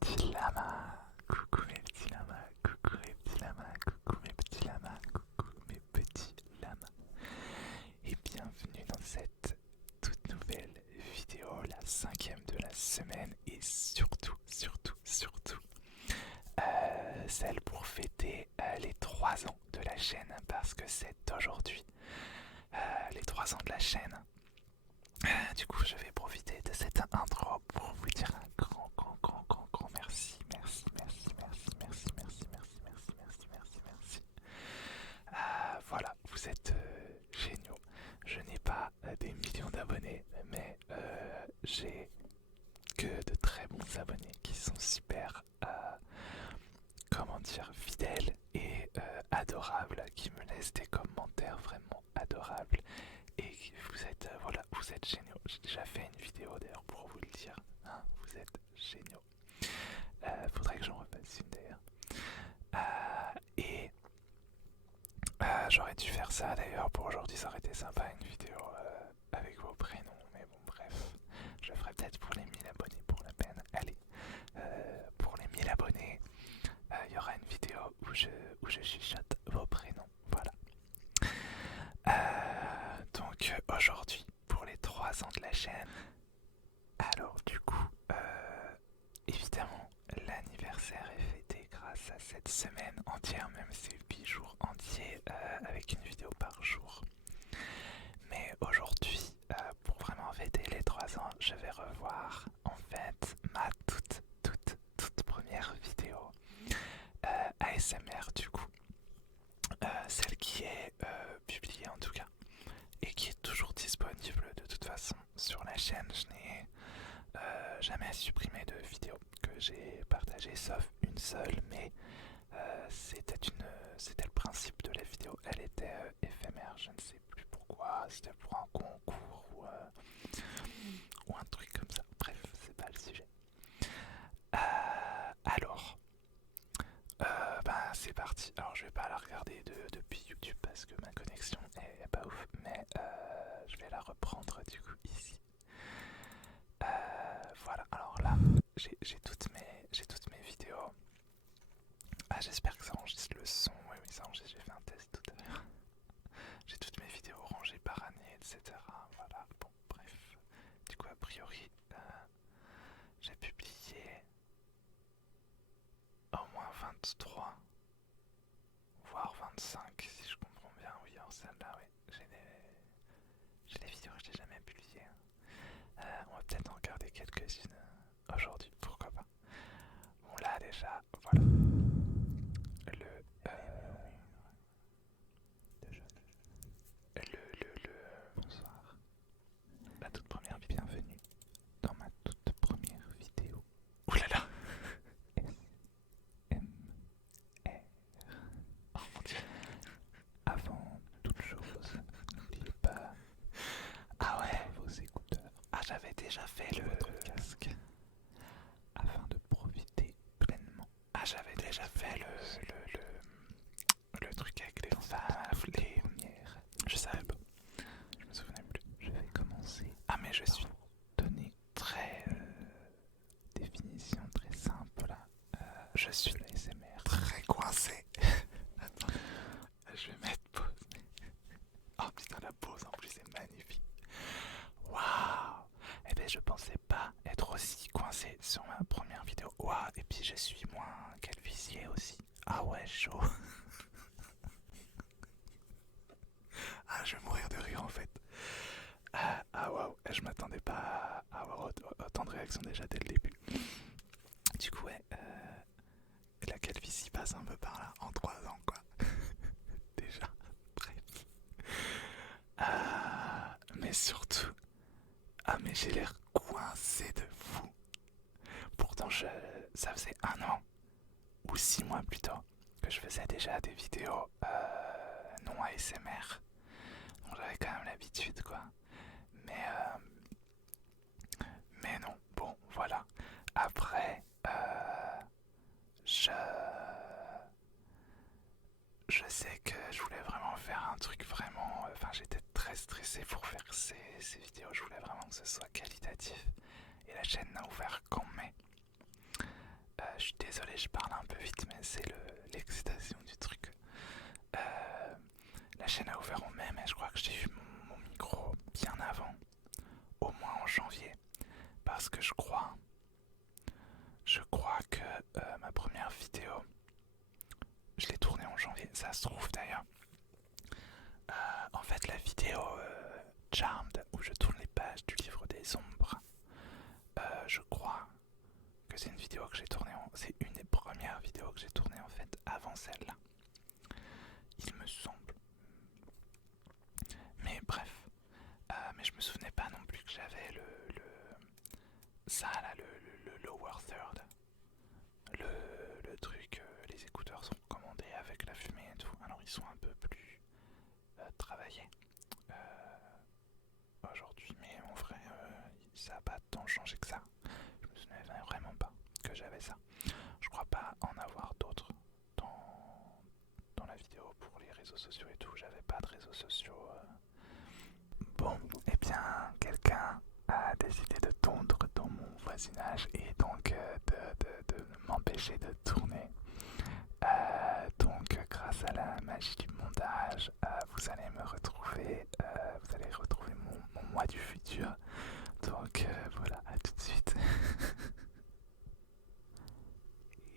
petits lamas, coucou mes petits lamas, coucou mes petits lamas, coucou mes petits lamas, coucou mes petits lamas. Et bienvenue dans cette toute nouvelle vidéo, la 5e de la semaine et surtout, celle pour fêter les 3 ans de la chaîne parce que c'est aujourd'hui les 3 ans de la chaîne. Du coup, je vais profiter de cette intro pour vous dire un grand merci. Merci. Voilà, vous êtes géniaux. Je n'ai pas des millions d'abonnés, mais j'ai que de très bons abonnés qui sont super, fidèles et adorables, qui me laissent des commentaires vraiment adorables. Et vous êtes géniaux. J'ai déjà fait une vidéo d'ailleurs pour vous le dire. Hein, vous êtes géniaux. Faudrait que j'en refasse une d'ailleurs. Et j'aurais dû faire ça d'ailleurs pour aujourd'hui. Ça aurait été sympa, une vidéo avec vos prénoms. Mais bon, bref. Je le ferai peut-être pour les 1000 abonnés pour la peine. Allez, pour les 1000 abonnés, il y aura une vidéo où je chuchote vos prénoms. Voilà. Donc aujourd'hui, pour les 3 ans de la chaîne, alors du coup, évidemment, l'anniversaire est fêté grâce à cette semaine entière, même ces 8 jours entiers, avec une vidéo par jour. Mais aujourd'hui, pour vraiment fêter les 3 ans, je vais revoir en fait ma toute première vidéo ASMR du coup. Celle qui est publiée en tout cas et qui est toujours disponible de toute façon sur la chaîne. Je n'ai jamais supprimé de vidéo que j'ai partagée sauf une seule, mais c'était le principe de la vidéo. Elle était éphémère, je ne sais plus pourquoi, c'était pour un concours ou un truc comme ça. Bref, c'est pas le sujet. Alors, c'est parti. Alors je vais pas la regarder depuis YouTube parce que ma connexion est pas ouf, mais je vais la reprendre du coup ici. Voilà, alors là j'ai toutes mes vidéos. J'espère que ça enregistre le son. Oui, ça enregistre, j'ai fait un test tout à l'heure. J'ai toutes mes vidéos rangées par année, etc. Voilà, bon, bref. Du coup, a priori, j'ai publié au moins 23, voire 25, si je comprends bien. Oui, alors celle-là, oui. J'ai des vidéos que je n'ai jamais publiées. On va peut-être en regarder quelques-unes aujourd'hui, pourquoi pas. Bon, là, déjà, voilà. Bonsoir. La toute première vidéo. Bienvenue dans ma toute première vidéo. Ouh là là. SMR. Oh mon dieu. Avant toute chose, n'oubliez pas. Ah ouais, vos écouteurs. Ah, j'avais déjà fait votre casque afin de profiter pleinement. Ah, j'avais déjà fait le truc avec les phares, les lumières. Je savais pas. Je me souvenais plus. Je vais commencer. Ah, mais je suis donné très définition très simple là. Je suis l'ASMR très coincé. Attends, je vais mettre pause. Oh putain, la pause en plus est magnifique. Waouh. Eh ben je pensais pas être aussi coincé sur ma première vidéo. Waouh. Et puis je suis moins calvisier aussi. Ah ouais, chaud. Ah, je vais mourir de rire en fait. Ah waouh, je m'attendais pas à avoir autant de réactions déjà dès le début. Du coup, ouais, la calvitie passe un peu par là, en 3 ans quoi. Déjà, bref. Mais surtout, mais j'ai l'air coincé de fou. Pourtant, ça faisait 1 an, ou 6 mois plutôt, que je faisais déjà des vidéos non ASMR. Donc j'avais quand même l'habitude quoi. Mais non, bon, voilà. Après, je sais que je voulais vraiment faire un truc vraiment. Enfin, j'étais très stressé pour faire ces vidéos. Je voulais vraiment que ce soit qualitatif. Et la chaîne n'a ouvert qu'en mai. désolé, je parle un peu vite, mais c'est l'excitation du truc. Euh, la chaîne a ouvert en mai, mais je crois que j'ai eu mon micro bien avant, au moins en janvier, parce que je crois que ma première vidéo, je l'ai tournée en janvier, ça se trouve d'ailleurs. En fait, la vidéo Charmed, où je tourne les pages du livre des ombres, je crois que c'est une vidéo que j'ai tournée c'est une des premières vidéos que j'ai tournées en fait avant celle-là. Il me semble. Mais bref. Mais je me souvenais pas non plus que j'avais ça là, le lower third. Le truc, les écouteurs sont commandés avec la fumée et tout. Alors ils sont un peu plus travaillés aujourd'hui. Mais en vrai, ça a pas tant changé que ça. Je me souvenais vraiment pas que j'avais ça. Je crois pas en avoir d'autres dans la vidéo pour les réseaux sociaux et tout. J'avais pas de réseaux sociaux. Bon, eh bien, quelqu'un a décidé de tondre dans mon voisinage et donc de m'empêcher de tourner. Donc, grâce à la magie du montage, vous allez me retrouver, vous allez retrouver mon moi du futur. Donc, voilà, à tout de suite.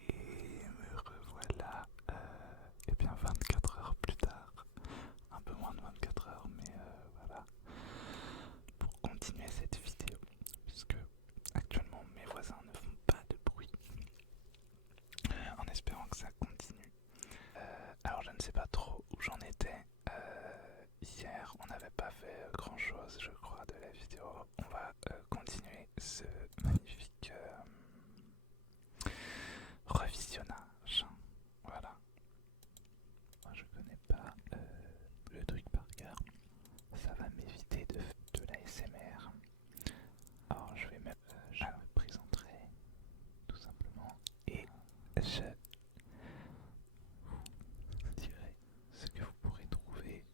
Et me revoilà, et bien 24 heures plus tard, un peu moins de 24 heures, mais voilà, pour continuer cette vidéo, puisque actuellement mes voisins ne font pas de bruit, en espérant que ça continue. Alors je ne sais pas trop où j'en étais. Hier on n'avait pas fait grand chose je crois de la vidéo. On va continuer ce magnifique revisionnage. Voilà. Moi je connais pas le truc par cœur. Ça va m'éviter de la SMR. Alors je me présenterai tout simplement et je vous dirai ce que vous pourrez trouver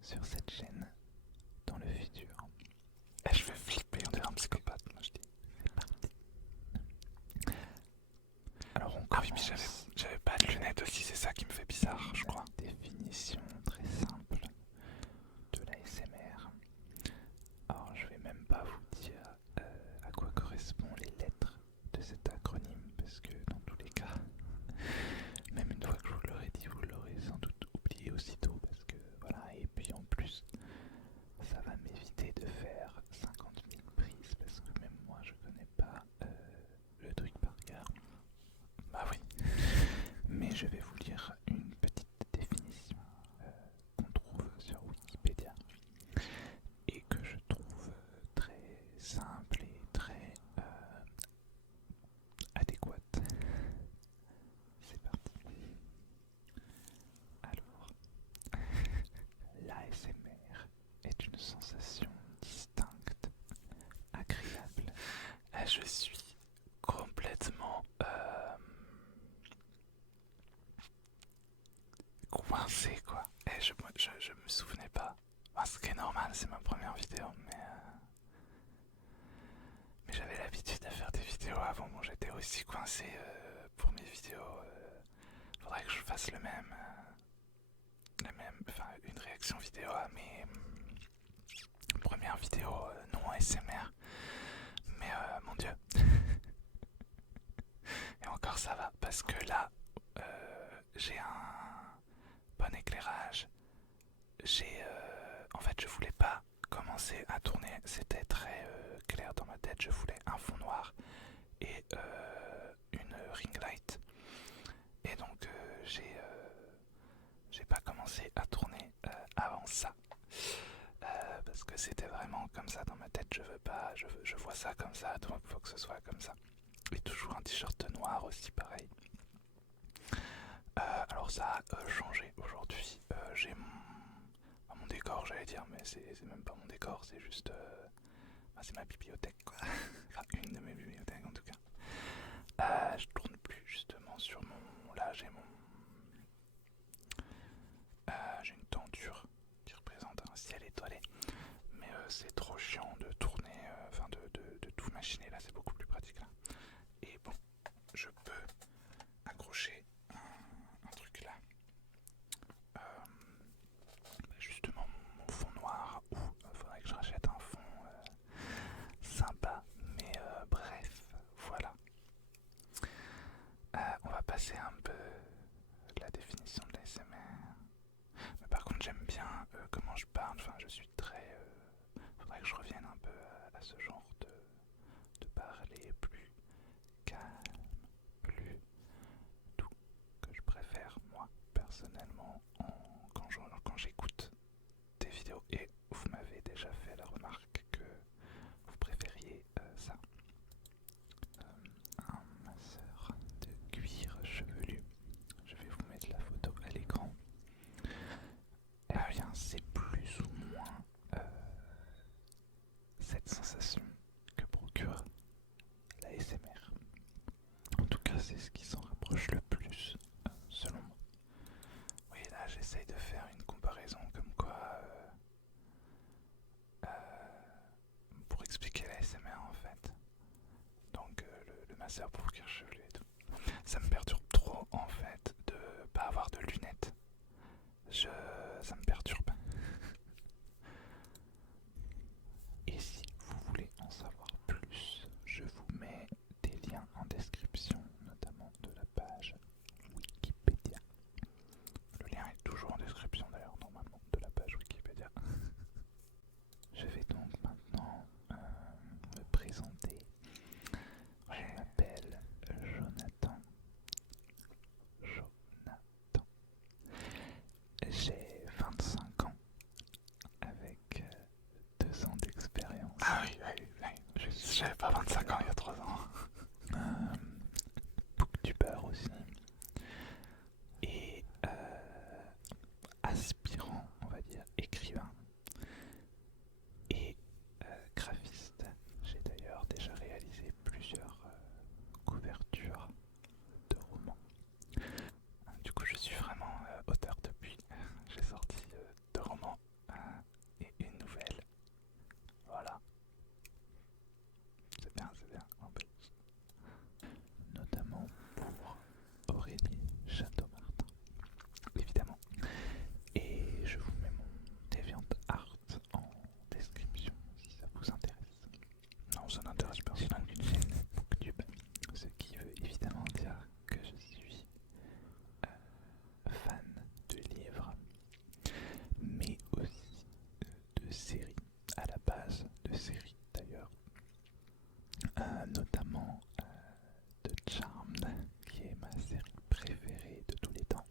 sur cette chaîne dans le futur. Et je vais flipper, on dirait un psychopathe, moi je dis. C'est parti. Alors on commence. Ah oui, mais j'avais pas de lunettes aussi, c'est ça qui me fait bizarre, je crois. Définition très simple de la SMR. Alors je vais même pas vous dire à quoi correspondent les lettres de cet acronyme, parce que dans tous les cas, même une fois que je vous l'aurais dit, vous l'aurez sans doute oublié aussitôt, parce que voilà, et puis en plus, ça va m'éviter de faire 50 000 prises, parce que même moi je connais pas le truc par cœur. Bah oui, mais je vais vous lire une petite définition qu'on trouve sur Wikipédia et que je trouve très simple et très adéquate. C'est parti. Alors, l'ASMR est une sensation distincte, agréable. Je suis complètement coincé quoi. Et je me souvenais pas. Enfin, ce qui est normal, c'est ma première vidéo, mais j'avais l'habitude de faire des vidéos avant. Bon, j'étais aussi coincé pour mes vidéos. Faudrait que je fasse enfin une réaction vidéo à mes premières vidéos non ASMR. Mais mon dieu. Et encore ça va, parce que là, j'ai un bon éclairage. En fait, je voulais pas commencer à tourner. C'était très clair dans ma tête. Je voulais un fond noir et une ring light. Et donc, j'ai pas commencé à tourner avant ça. Parce que c'était vraiment comme ça dans ma tête. Je veux pas, je vois ça comme ça, donc il faut que ce soit comme ça. Et toujours un t-shirt noir aussi, pareil. Alors ça a changé aujourd'hui. J'ai mon décor, j'allais dire, mais c'est même pas mon décor, c'est juste c'est ma bibliothèque quoi. Enfin une de mes bibliothèques en tout cas. Je tourne plus justement sur mon. Là j'ai j'ai une tenture qui représente un ciel étoilé. Mais c'est trop chiant de tourner, enfin de tout machiner là, c'est beaucoup plus pratique là. Et bon, je peux comment je parle, enfin je suis très... faudrait que je revienne un peu à ce genre de parler plus calme, plus doux, que je préfère moi personnellement quand j'écoute des vidéos. Et vous m'avez déjà fait la remarque que vous préfériez ça. Un masseur de cuir chevelu. Je vais vous mettre la photo à l'écran. Eh bien, c'est plus ou moins cette sensation que procure l'ASMR. En tout cas, c'est ce qui s'en rapproche le plus, selon moi. Oui, là, j'essaye de faire une comparaison comme quoi, pour expliquer l'ASMR en fait. Donc, le masseur pour cuir chevelu et tout. Ça me perturbe trop en fait de pas avoir de lunettes. Ça me perturbe. Et si vous voulez en savoir plus, je vous mets des liens en description, notamment de la page Wikipédia. Le lien est toujours en description d'ailleurs, normalement, de la page Wikipédia. Je vais donc maintenant me présenter. Je m'appelle Jonathan. J'ai 25 ans avec 2 ans d'expérience. Ah oui, j'avais pas 25 ans il y a 3 ans. Booktubeur aussi. Et aspirant, on va dire, écrivain. Et graphiste. J'ai d'ailleurs déjà réalisé plusieurs couvertures de romans. Du coup, je suis vraiment auteur depuis. J'ai sorti 2 romans et une nouvelle. Voilà. C'est bien, en plus. Notamment pour Aurélie Château-Martin, évidemment. Et je vous mets mon DeviantArt en description si ça vous intéresse. Non, ça n'intéresse personne. C'est donc une chaîne Booktube, ce qui veut évidemment dire que je suis fan de livres, mais aussi de séries, à la base de séries d'ailleurs, notamment de Charmed, qui est ma série préférée de tous les temps,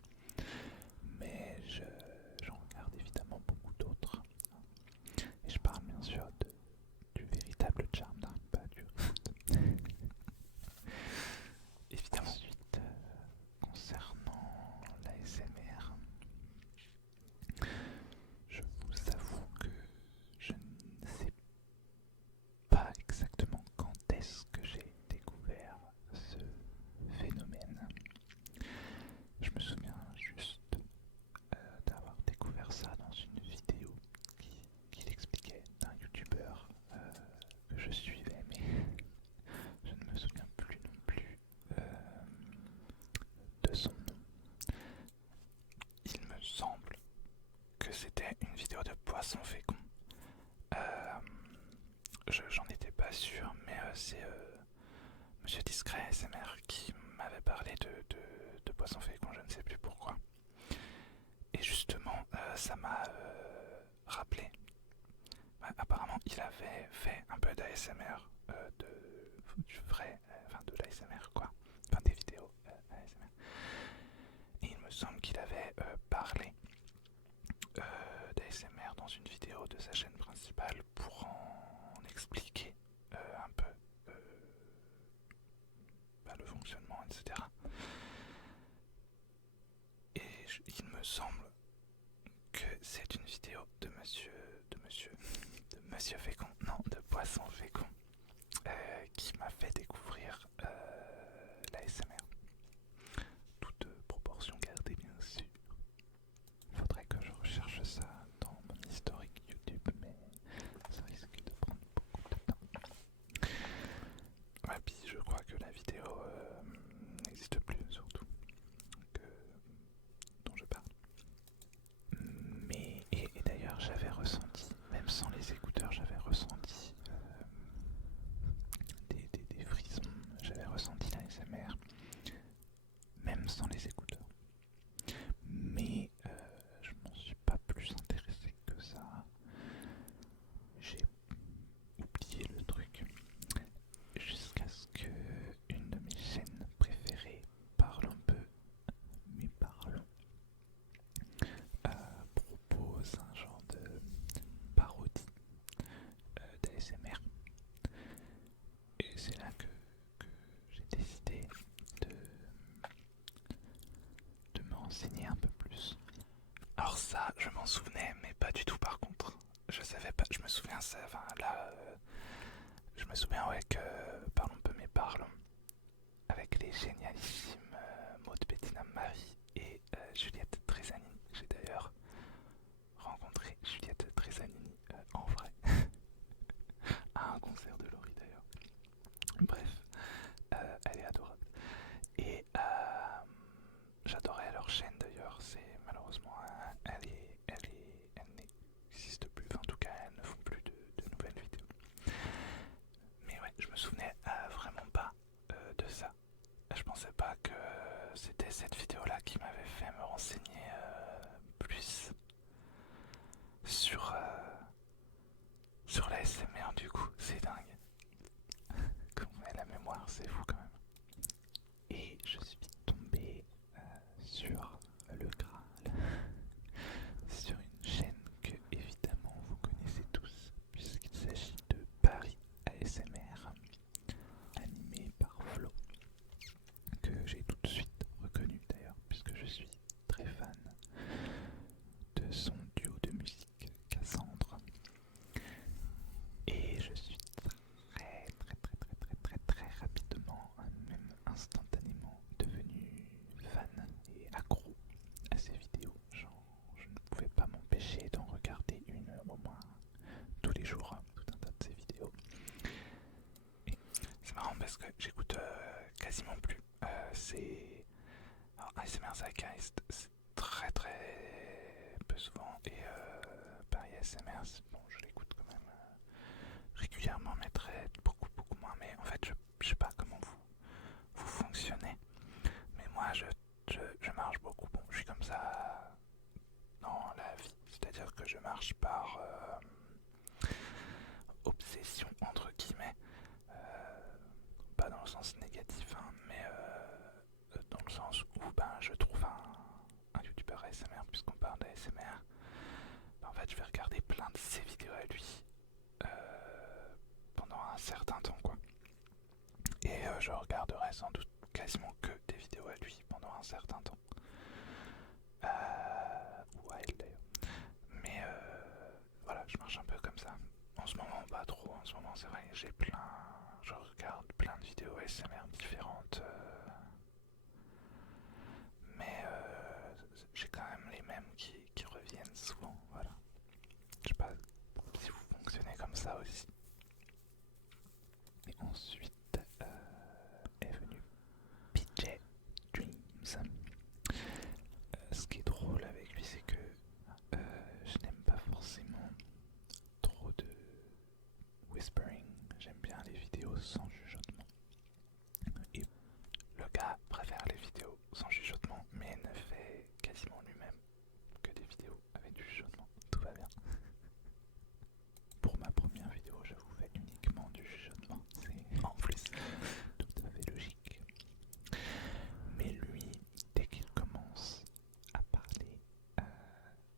mais j'en regarde évidemment beaucoup d'autres, et je parle bien sûr du véritable Charmed, pas du évidemment. Ensuite, concernant l'ASMR, je vous avoue que je ne sais pas exactement quand est-ce que j'ai découvert ce phénomène. Je me souviens juste d'avoir découvert ça dans une vidéo qui l'expliquait d'un youtubeur que je suivais, mais je ne me souviens plus non plus de son nom. Il me semble que c'était une vidéo de Poisson Fécond. J'en étais pas sûr, mais c'est Monsieur Discret ASMR qui m'avait parlé de Poisson Fécond, je ne sais plus pourquoi. Et justement, ça m'a rappelé. Apparemment, il avait fait un peu d'ASMR, du vrai, enfin de l'ASMR quoi, enfin des vidéos ASMR. Et il me semble qu'il avait parlé d'ASMR dans une vidéo de sa chaîne principale pour en expliquer un peu le fonctionnement, etc. Et il me semble que c'est une vidéo de Monsieur Fécond, non, de Poisson Fécond, qui m'a fait découvrir l'ASMR. Toute proportion gardée, bien sûr. Faudrait que je recherche ça dans mon historique YouTube, mais ça risque de prendre beaucoup de temps. Ouais, puis je crois que la vidéo n'existe plus, surtout, dont je parle. Mais, et d'ailleurs, j'avais ressenti, même sans les écouteurs, j'avais ressenti des frissons m'en souvenais, mais pas du tout par contre. Je savais pas, je me souviens ça, enfin là, je me souviens ouais que Parlons peu mais parlons, avec les génialissimes Maud Bettina Marie et Juliette Trezanini. J'ai d'ailleurs rencontré Juliette Trezanini en vrai, à un concert de Laurie d'ailleurs. Bref, elle est adorable. Et j'adorais leur chaîne d'ailleurs, c'est malheureusement, elle n'existe plus, enfin, en tout cas elles ne font plus de nouvelles vidéos. Mais ouais, je me souvenais vraiment pas de ça. Je pensais pas que c'était cette vidéo là qui m'avait fait me renseigner plus sur, sur la SMR du coup, c'est dingue. Comme la mémoire, c'est fou quand même. Et je suis tombé sur le Graal, sur une chaîne que évidemment vous connaissez tous, puisqu'il s'agit de Paris ASMR, animé par Flo, que j'ai tout de suite reconnu d'ailleurs, puisque je suis très fan de son duo de musique Cassandre. Et je suis très rapidement, même instantanément, devenu fan et accro à ces vidéos. Genre, je ne pouvais pas m'empêcher d'en regarder une au moins tous les jours, tout un tas de ces vidéos. Et c'est marrant parce que j'écoute quasiment plus. C'est... Alors, ASMR Zeitgeist, c'est très peu souvent. Et Paris ASMR, bon, je l'écoute quand même régulièrement, mais beaucoup moins. Mais en fait, je sais pas comment vous fonctionnez. Mais moi, je marche beaucoup. Bon, je suis comme ça dans la vie. C'est-à-dire que je marche par obsession, entre guillemets. Pas dans le sens négatif, hein, mais dans le sens où je trouve un youtubeur ASMR, puisqu'on parle d'ASMR. En fait, je vais regarder plein de ses vidéos à lui pendant un certain temps, quoi. Et je regarderai sans doute quasiment que des vidéos à lui pendant un certain temps. Ou à elle d'ailleurs. Mais voilà, je marche un peu comme ça. En ce moment, pas trop. En ce moment, c'est vrai, je regarde plein de vidéos ASMR différentes. Mais j'ai quand même les mêmes qui reviennent souvent. Voilà. Je sais pas si vous fonctionnez comme ça aussi. Et ensuite est venu PJ Dreams. Ce qui est drôle avec lui, c'est que je n'aime pas forcément trop de whispering. J'aime bien les vidéos sans chuchotement. Et le gars préfère les vidéos sans chuchotement, mais ne fait quasiment lui-même que des vidéos avec du chuchotement. Tout va bien. Pour ma première vidéo, je vous fais uniquement du chuchotement. C'est en plus tout à fait logique. Mais lui, dès qu'il commence à parler,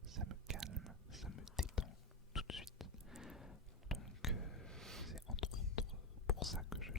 ça me calme, ça me détend tout de suite. Donc c'est entre autres pour ça que je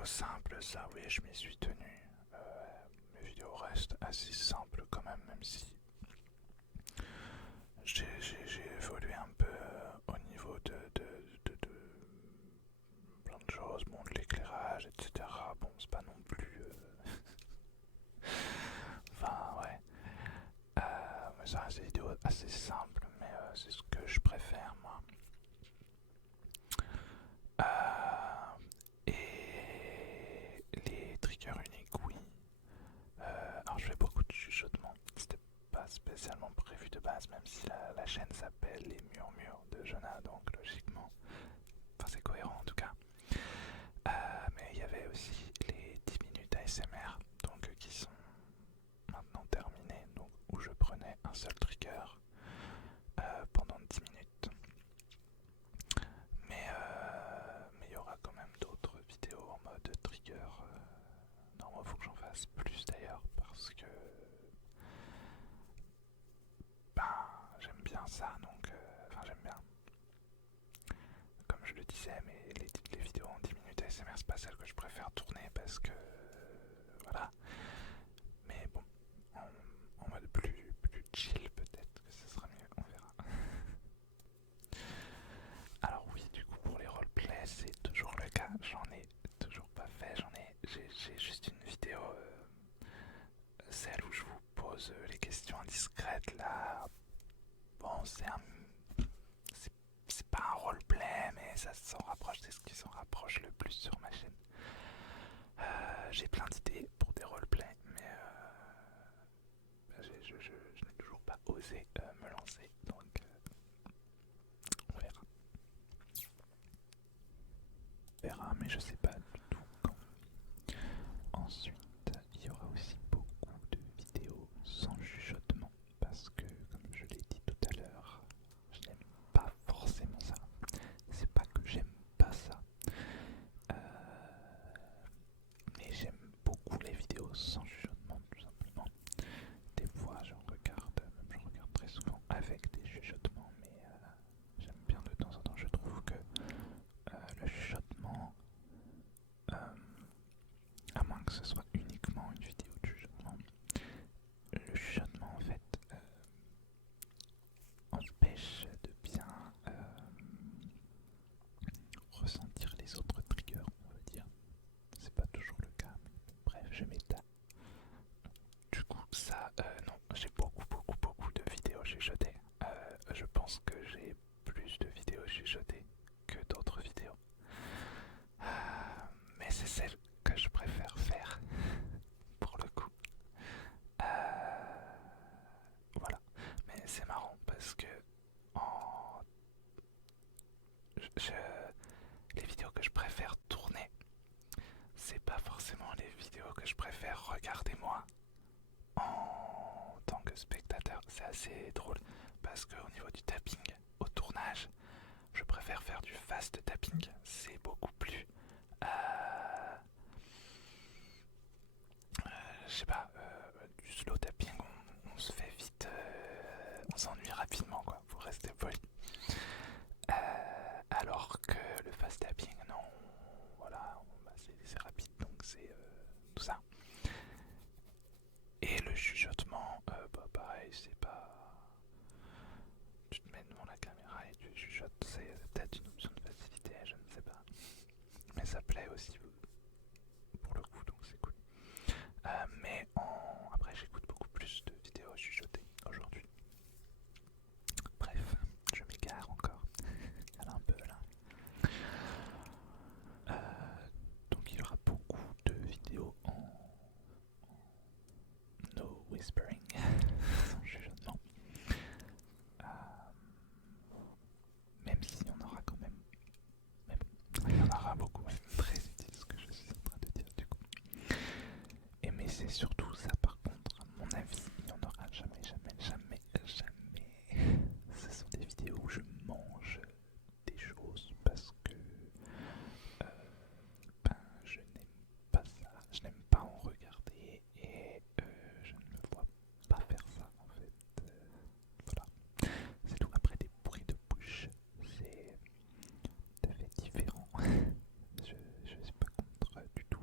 vidéos simples, ça oui, je m'y suis tenu. Mes vidéos restent assez simples quand même si j'ai évolué un peu au niveau de plein de choses, bon, de l'éclairage, etc. Bon, c'est pas non plus... Enfin, ouais. Mais ça reste des vidéos assez simples, mais c'est ce que je préfère, moi. Et les triggers uniques, oui. Alors je fais beaucoup de chuchotements. C'était pas spécialement prévu de base, même si la chaîne s'appelle Les Murmures de Jonah, donc logiquement, enfin c'est cohérent en tout cas. Mais il y avait aussi les 10 minutes ASMR, donc qui sont maintenant terminées, donc où je prenais un seul trigger pendant 10 minutes. Mais il y aura quand même d'autres vidéos en mode trigger. Normalement, il faut que j'en fasse plus d'ailleurs parce que ben, j'aime bien ça, donc enfin j'aime bien. Comme je le disais, mais les vidéos en 10 minutes ASMR, c'est pas celles que je préfère tourner parce que voilà. Mais bon, en mode plus chill, peut-être que ce sera mieux, on verra. Alors oui, du coup pour les roleplays, c'est toujours le cas. J'en ai toujours pas fait. J'ai juste une vidéo, celle où je vous pose les questions indiscrètes là. Bon, c'est pas un roleplay, mais ça s'en rapproche. C'est ce qui s'en rapproche le plus sur ma chaîne. J'ai plein d'idées pour des roleplays, mais je n'ai toujours pas osé me lancer, donc on verra. On verra, mais je sais pas du tout quand. Ensuite, il y aura aussi beaucoup de vidéos sans chuchotement, parce que, comme je l'ai dit tout à l'heure, je n'aime pas forcément ça. C'est pas que j'aime pas ça, mais j'aime beaucoup les vidéos sans chuchotement, tout simplement. Des fois, je regarde très souvent avec des chuchotements, mais j'aime bien de temps en temps. Je trouve que le chuchotement, à moins que ce soit uniquement une vidéo de chuchotement, le chuchotement en fait empêche de bien ressentir les autres triggers, on va dire. C'est pas toujours le cas, mais bref, je m'étale. Du coup, ça, non, j'ai beaucoup de vidéos chuchotées. Je pense que j'ai plus de vidéos chuchotées que d'autres vidéos. Mais c'est celle que je préfère faire, pour le coup. Voilà. Mais c'est marrant parce que en... je... les vidéos que je préfère tourner, c'est pas forcément les vidéos que je préfère regarder moi en tant que spectateur. C'est assez drôle parce qu'au niveau du tapping, au tournage, je préfère faire du fast tapping. C'est beaucoup plus... je sais pas, du slow tapping, on se fait vite, on s'ennuie rapidement quoi, faut rester poli. Alors que le fast tapping, non, voilà, bah, c'est rapide donc c'est tout ça. Et le chuchotement, bah pareil, c'est pas... Tu te mets devant la caméra et tu chuchotes, c'est peut-être une option de facilité, je ne sais pas. Mais ça plaît aussi pour le coup, donc c'est cool. Mais après, j'écoute beaucoup plus de vidéos chuchotées aujourd'hui. Bref, je m'égare encore. Il y en a un peu là. Donc il y aura beaucoup de vidéos en no whispering, sans chuchotement. Même s'il y en aura quand même. Mais bon, il y en aura beaucoup. C'est très utile ce que je suis en train de dire du coup. Et mais c'est surtout ça par contre, à mon avis, il n'y en aura jamais. Ce sont des vidéos où je mange des choses parce que ben, je n'aime pas ça, je n'aime pas en regarder et je ne me vois pas faire ça en fait. Voilà, c'est tout. Après des bruits de bouche, c'est tout à fait différent. Je suis pas contre du tout.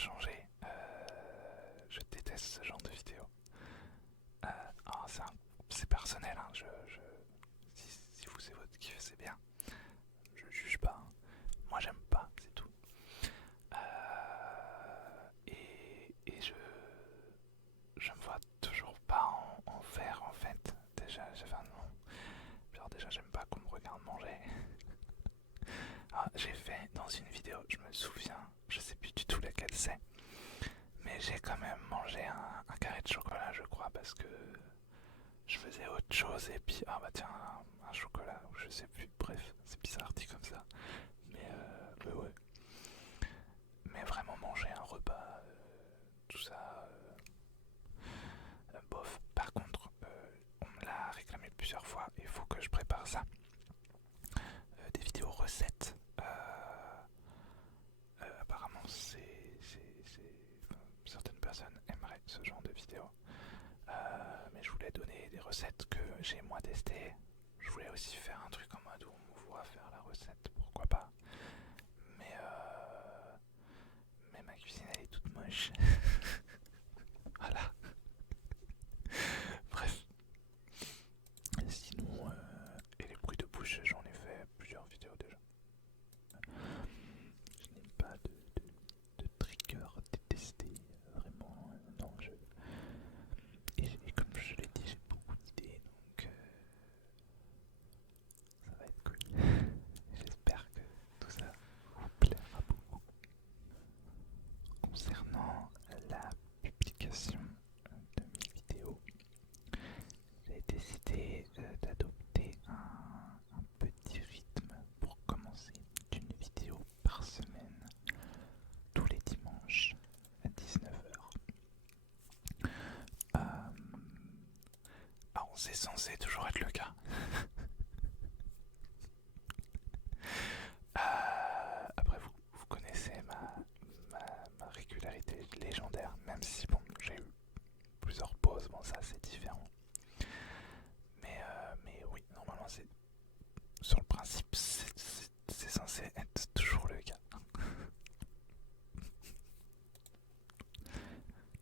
changé. Je déteste ce genre de vidéo. Alors c'est personnel, hein, si vous c'est votre kiff, c'est bien. Je juge pas, hein. Moi j'aime pas, c'est tout. Et je me vois toujours pas en faire en fait. Déjà, déjà j'aime pas qu'on me regarde manger. J'ai fait dans une vidéo, je me souviens, je sais plus du tout laquelle c'est, mais j'ai quand même mangé un carré de chocolat, je crois, parce que je faisais autre chose et puis ah bah tiens, un chocolat, ou je sais plus, bref, c'est bizarre dit comme ça, mais ouais. Mais vraiment manger un repas, tout ça, bof. Par contre, on me l'a réclamé plusieurs fois, il faut que je prépare ça. Des vidéos recettes. Apparemment, certaines personnes aimeraient ce genre de vidéos. Mais je voulais donner des recettes que j'ai moi testées. Je voulais aussi faire un truc en mode où on me voit faire la recette, pourquoi pas. Mais ma cuisine elle est toute moche. Voilà. Bref. Sinon, et les bruits de bouche, j'en ai fait plusieurs vidéos déjà. Je n'ai pas de trigger détesté, vraiment, non, et comme je l'ai dit, j'ai beaucoup d'idées, donc ça va être cool. J'espère que tout ça vous plaira beaucoup. Concernant la publication de mes vidéos, j'ai décidé d'adopter un petit rythme pour commencer d'une vidéo par semaine, tous les dimanches à 19h. Alors c'est censé toujours être le cas. Après vous connaissez ma régularité légendaire, même si bon j'ai eu plusieurs pauses, bon ça c'est différent. Mais oui, normalement c'est sur le principe c'est censé être toujours le cas.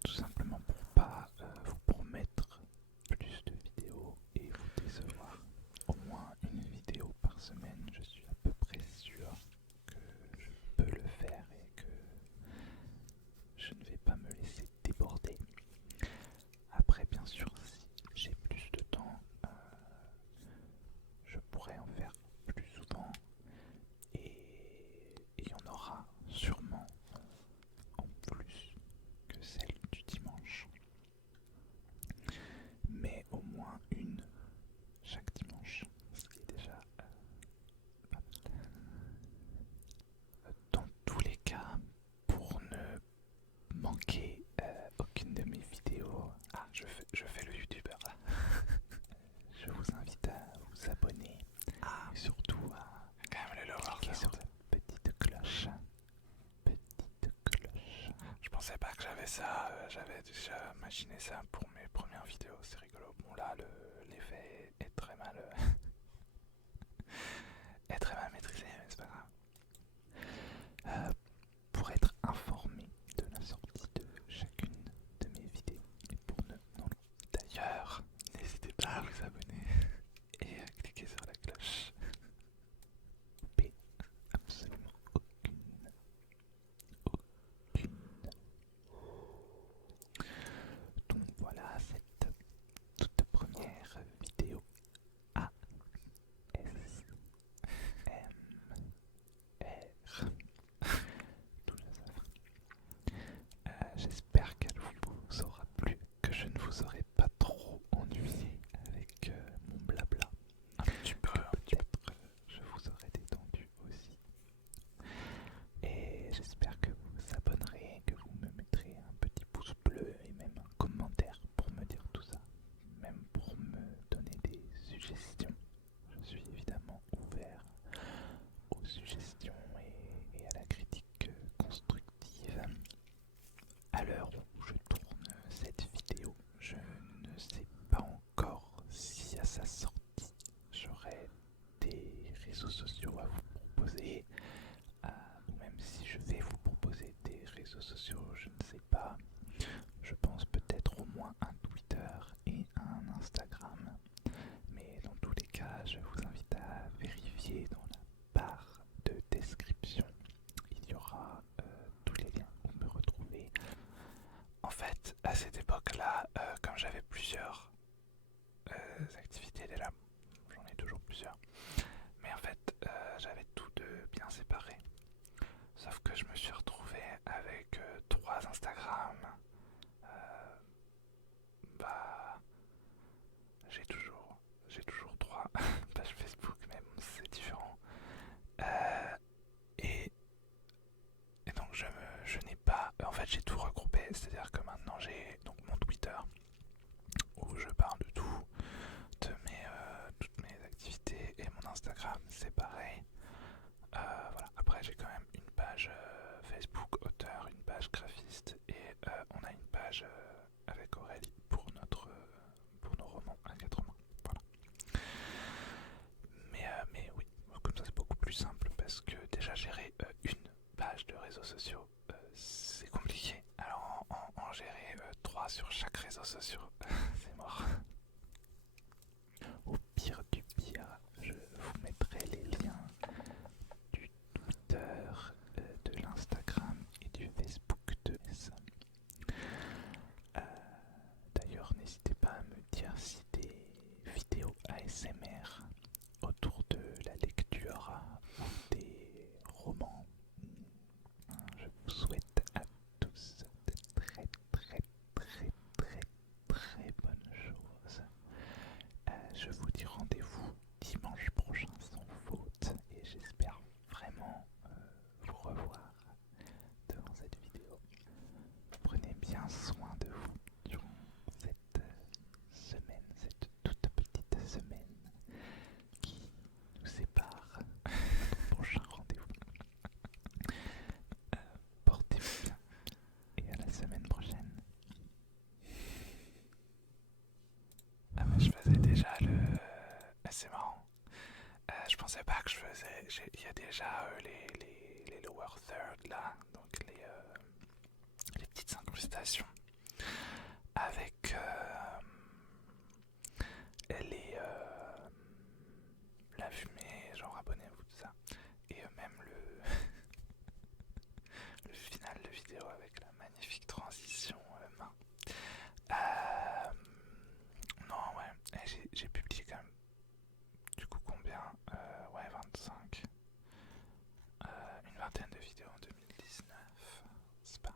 Tout simplement pour pas vous promettre plus de vidéos et vous décevoir. Au moins une vidéo par semaine, je suis à peu près sûr que je peux le faire et que je ne vais pas me laisser déborder. Après, bien sûr, si j'ai plus de temps, je pourrais en faire plus souvent et il y en aura sûrement en plus que celle du dimanche. Mais au moins une chaque dimanche, ce qui est déjà pas mal. Dans tous les cas, pour ne manquer aucune de mes vidéos, je fais le youtubeur là. Je vous invite à vous abonner et surtout à quand même cliquer sur la petite cloche. Petite cloche. Je pensais pas que j'avais ça, j'avais déjà imaginé ça pour mes premières vidéos, c'est rigolo. Bon là l'effet est très mal maîtrisé, mais c'est pas grave. Pour être informé de la sortie de chacune de mes vidéos et pour ne non, d'ailleurs, n'hésitez pas à vous abonner et à cliquer sur la cloche. Loupez absolument aucune. Donc voilà, je me suis retrouvé avec 3 Instagram. Bah, j'ai toujours 3 pages Facebook, mais bon, c'est différent. Euh, et, et donc je n'ai pas, en fait j'ai tout regroupé, c'est-à-dire que maintenant j'ai donc mon Twitter où je parle de tout, toutes mes activités, et mon Instagram c'est pareil. Voilà. Après j'ai quand même une page Facebook auteur, une page graphiste, et on a une page avec Aurélie pour nos romans à 4 mains. Voilà. Mais oui, comme ça c'est beaucoup plus simple parce que déjà gérer une page de réseaux sociaux c'est compliqué. Alors en gérer 3 sur chaque réseau social, c'est mort. Au pire du pire, je vous mettrai les liens du Twitter, de l'Instagram et du Facebook de S. D'ailleurs, n'hésitez pas à me dire si des vidéos ASMR autour de la lecture ou des romans. Je vous souhaite à tous de très très très très très bonnes choses. Je vous dis rendez-vous dimanche prochain sans faute et j'espère vraiment vous revoir devant cette vidéo. Prenez bien soin de vous durant cette semaine, cette toute petite semaine qui nous sépare de notre prochain rendez-vous. Portez-vous bien et à la semaine prochaine. Ah mais je faisais déjà le... c'est marrant. Je pensais pas que je faisais... Il y a déjà les lower third là, donc les petites incrustations avec la fumée, genre abonnez-vous, tout ça. Et même le final de vidéo avec la magnifique transition main. Euh, non, ouais, j'ai publié quand même. Du coup, combien ouais, 25. Une vingtaine de vidéos en 2019. C'est pas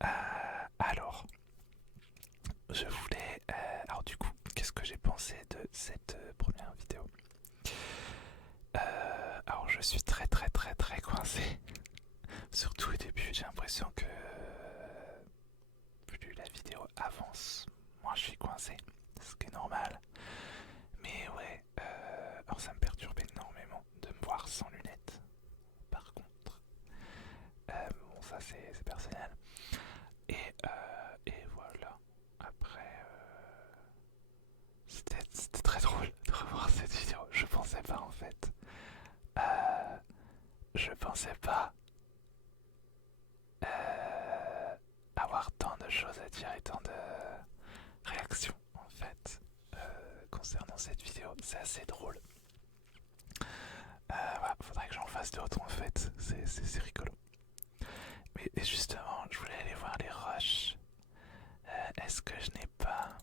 mal. Alors, je voulais. Alors, du coup, qu'est-ce que j'ai pensé de cette première vidéo? Alors, je suis très très très très coincé. Surtout au début, j'ai l'impression que plus la vidéo avance, moins je suis coincé. Ce qui est normal. Mais ouais, alors ça me perturbe énormément de me voir sans lunettes. Par contre, bon, ça c'est personnel. Et voilà. Après, c'était très drôle de revoir cette vidéo. Je pensais pas en fait. Je pensais pas avoir tant de choses à dire et tant de réactions en fait concernant cette vidéo. C'est assez drôle. Voilà, faudrait que j'en fasse d'autres en fait. C'est rigolo. Mais justement, je voulais aller voir les rushs. Est-ce que je n'ai pas...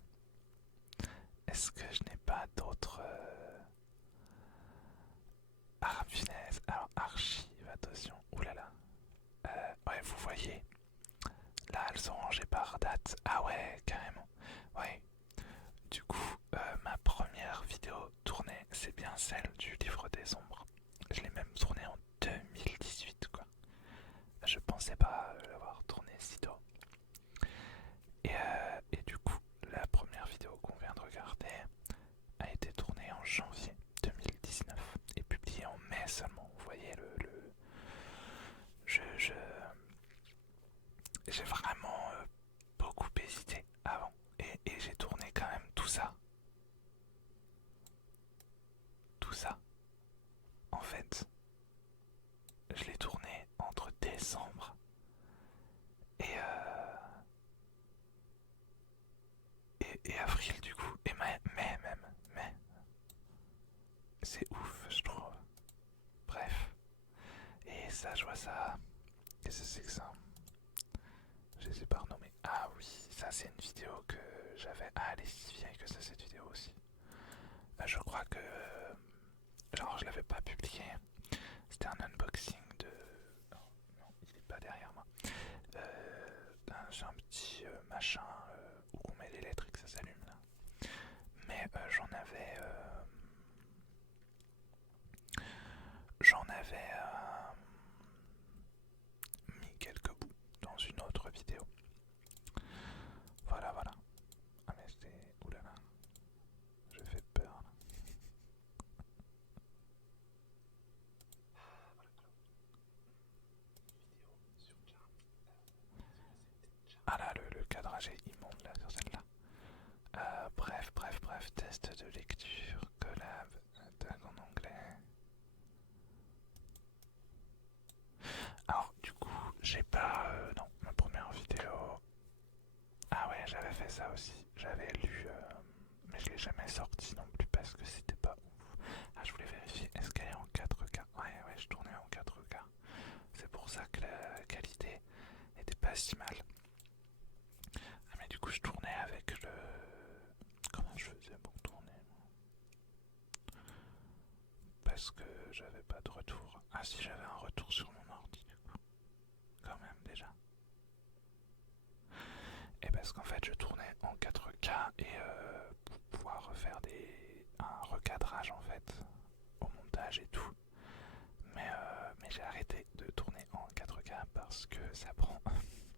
Est-ce que je n'ai pas d'autres... Ah, punaise. Alors, archive, attention. Oulala. Ouais, vous voyez. Là, elles sont rangées par date. Ah ouais, carrément. Ouais. Du coup, ma première vidéo tournée, c'est bien celle du livre des ombres. Je l'ai même tournée en 2018, quoi. Je pensais pas l'avoir tournée si tôt. Et du coup, la première vidéo qu'on vient de regarder a été tournée en janvier 2019 et publiée en mai seulement. Vous voyez j'ai vraiment beaucoup hésité avant et j'ai tourné quand même tout ça. Tout ça, en fait, je l'ai tourné entre décembre et avril du coup, et mai même, mai. C'est ouf, je trouve. Bref, et ça, je vois ça. Qu'est-ce que c'est que ça? Je les ai pas renommés. Ah oui, ça c'est une vidéo que j'avais. Ah, elle est si vieille que ça, cette vidéo aussi. Je crois que... Genre, je l'avais pas publiée. C'était un unboxing j'ai immonde là sur celle-là. Bref, test de lecture, collab, tag en anglais. Alors, du coup, j'ai pas. Non, ma première vidéo. Ah ouais, j'avais fait ça aussi. J'avais lu, mais je l'ai jamais sorti non plus parce que c'était pas ouf. Ah, je voulais vérifier, est-ce qu'elle est en 4K? Ouais, je tournais en 4K. C'est pour ça que la qualité était pas si mal. Ah, mais du coup, je tournais avec le. Comment je faisais pour tourner? Parce que j'avais pas de retour. Ah, si, j'avais un retour sur mon ordi, du coup. Quand même, déjà. Et parce qu'en fait, je tournais en 4K et pour pouvoir faire un recadrage en fait au montage et tout. Mais j'ai arrêté de tourner en 4K parce que ça prend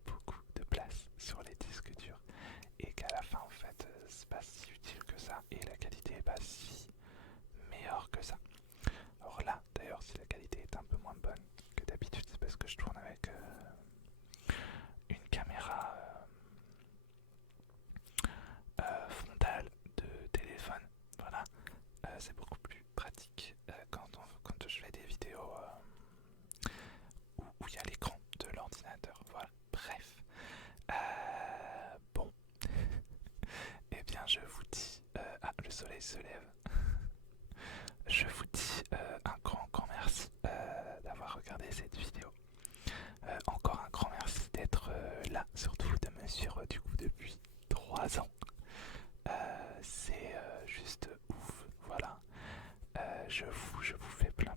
beaucoup de place sur les disques durs et qu'à la fin en fait c'est pas si utile que ça et la qualité est pas si meilleure que ça. Alors là d'ailleurs si la qualité est un peu moins bonne que d'habitude c'est parce que je tourne avec une caméra frontale de téléphone. Voilà, c'est beaucoup plus pratique quand je fais des vidéos où il y a l'écran de l'ordinateur. Voilà, bref. Bon, eh bien je vous dis... ah, le soleil se lève. Je vous dis un grand merci d'avoir regardé cette vidéo. Encore un grand merci d'être là, surtout de me suivre du coup depuis 3 ans. C'est juste ouf, voilà. Je vous fais plein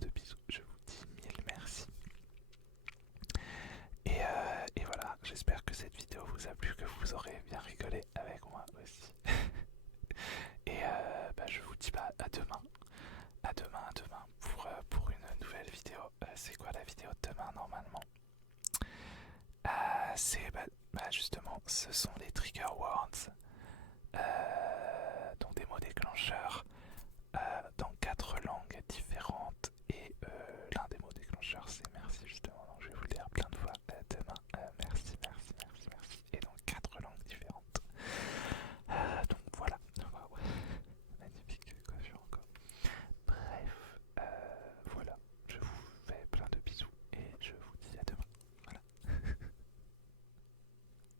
de bisous. Je vous dis mille merci. Et voilà, j'espère que cette vidéo vous a plu, que vous aurez bien rigolé avec moi aussi. Et je vous dis à demain. À demain pour une nouvelle vidéo. C'est quoi la vidéo de demain normalement? C'est justement, ce sont les trigger words. Donc des mots déclencheurs dans 4 langues différentes et